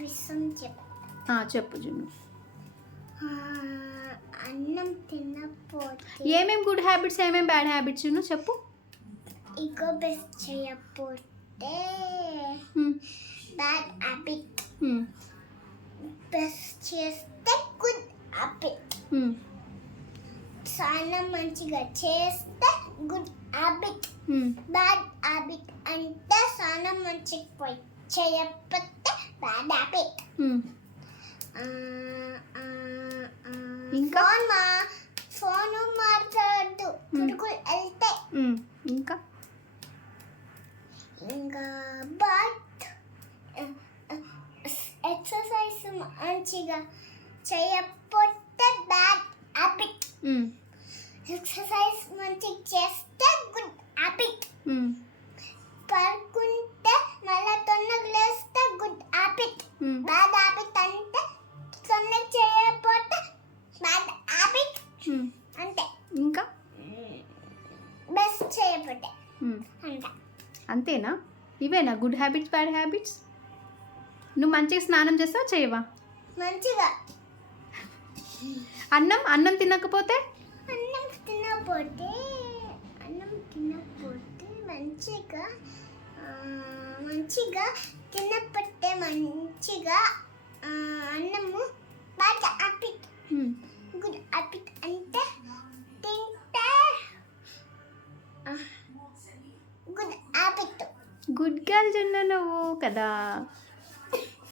విషయం చెప్పు. చెప్పు జున్ను. అన్నం తినకపోతే ఏమేం గుడ్ హ్యాబిట్స్ ఏమేం బ్యాడ్ హ్యాబిట్స్ జున్ను? చెప్పు. ఇగో బెస్ట్ చేయకపోతే బ్యాడ్ హ్యాబిట్ బెస్ట్ చేస్తే గుడ్ హ్యాబిట్ స్నానం మంచిగా చేస్తే గుడ్ హ్యాబిట్. బ్యాడ్ హ్యాబిట్ అంటే స్నానం మంచిగా పోయి చేయకపోతే. ఇంకా? ఫోన్ మా ఫోన్ మాట్లాడద్దు వెళ్తే. ఇంకా ఇంకా బట్ ఎక్సర్సైజ్ మంచిగా చేయకపోతే బ్యాడ్ హ్యాబిట్ ఎక్సర్సైజ్ మంచిగా చేస్తే గుడ్ హ్యాబిట్ అంట అంతేనా? ఇవేనా? గుడ్ హ్యాబిట్స్ బ్యాడ్ హ్యాబిట్స్ నువ్వు మంచిగా స్నానం చేస్తావా? చేయవా? మంచిగా. అన్నం? అన్నం తినకపోతే? అన్నం తినకపోతే అన్నం తినకపోతే మంచిగా మంచిగా తినకపోతే మంచిగా గుడ్ గర్ల్ జెండా నువ్వు కదా.